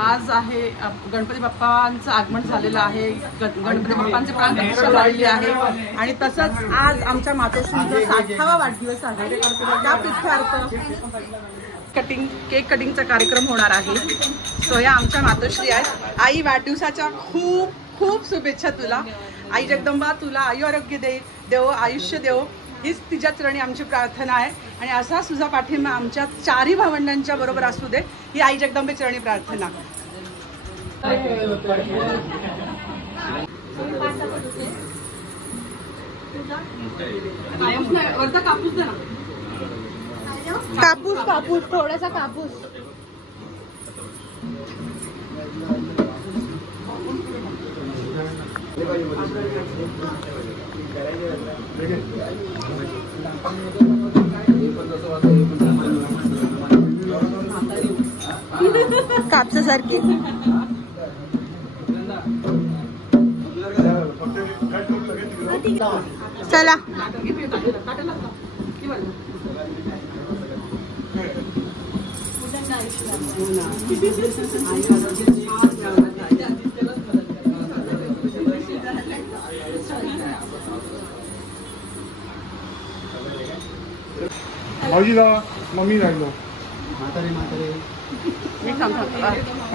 आज आहे गणपती बाप्पांचं आगमन झालेलं आहे, गणपती बाप्पांचे प्राण प्रतिष्ठा झालेली आहे आणि तसंच आज आमच्या मातोश्रींचा 60वा वाढदिवस आहे. त्या प्रित्यर्थ केक कटिंगचा कार्यक्रम होणार आहे. सो या आमच्या मातोश्री आहेत. आई वाढदिवसाच्या खूप खूप शुभेच्छा तुला. आई जगदंबा तुला आयुआरोग्य देव, आयुष्य देव, हीच तिच्या चरणी आमची प्रार्थना आहे. आणि असा तुझा पाठिंबा आमच्या चारही भावंडांच्या बरोबर असू दे, ही आई जगदंबे चरणी प्रार्थना. वरचा कापूस दे ना. कापूस कापूस थोडासा कापूस. कापसासारखी. चला भाऊजी जा, मम्मी राहिलो. मी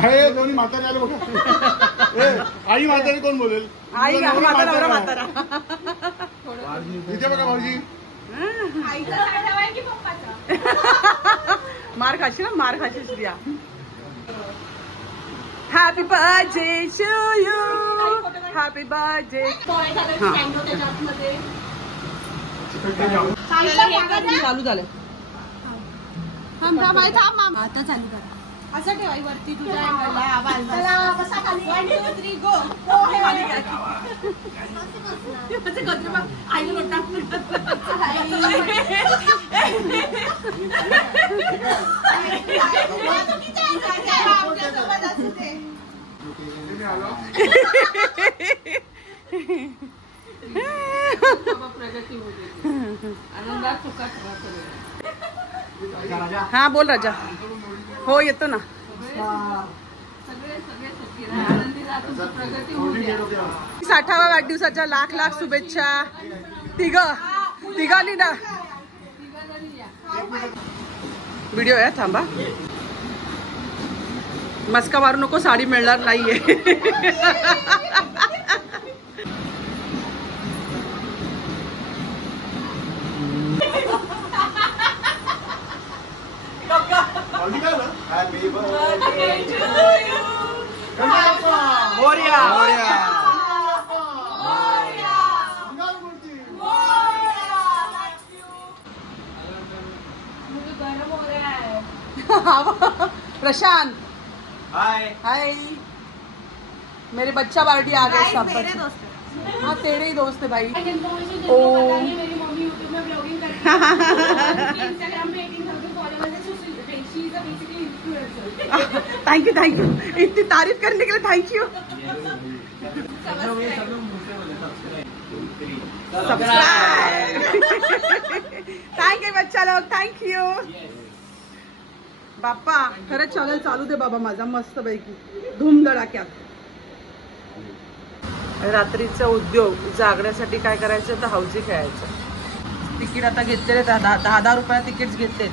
हे दोन्ही म्हातारे आले बघा. आई म्हातारी कोण बोलेल? आई म्हातारा म्हातारा. तिथे बघा भाऊजी. मार खाशील ना, मार खाशील Shriya. Happy birthday to you, happy birthday. चालू झालं. आता चालू कर. असं ठेवाई वरती तुझ्या हा बोल राजा. हो येतो ना. 60वा वाढदिवसाच्या लाख लाख शुभेच्छा. तिघांनी ना व्हिडिओ आहे. थांबा, मस्का मारू नको, साडी मिळणार नाहीये. Happy birthday to you. Morya Morya. Prashant हाय हाय. मेरे बच्चा पार्टी आ गए सब. हाँ तेरे ही दोस्त है भाई. ओ थैंक यू इतनी तारीफ करने के लिए थैंक यू. थैंक यू बच्चा लोग, थैंक यू. बाप्पा खरंच चॅनल चालू दे बाबा माझा मस्त पैकी धूमधडाक्यात. रात्रीचा उद्योग जागण्यासाठी काय करायचं तर हौजी खेळायचं. तिकीट आता घेतलेले 10 रुपयाला तिकीट घेतलेत.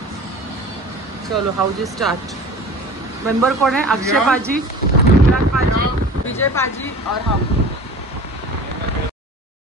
चलो हौजी स्टार्ट. मेंबर कौन है? अक्षय पाजी, विराट पाजी, विजय पाजी और हम.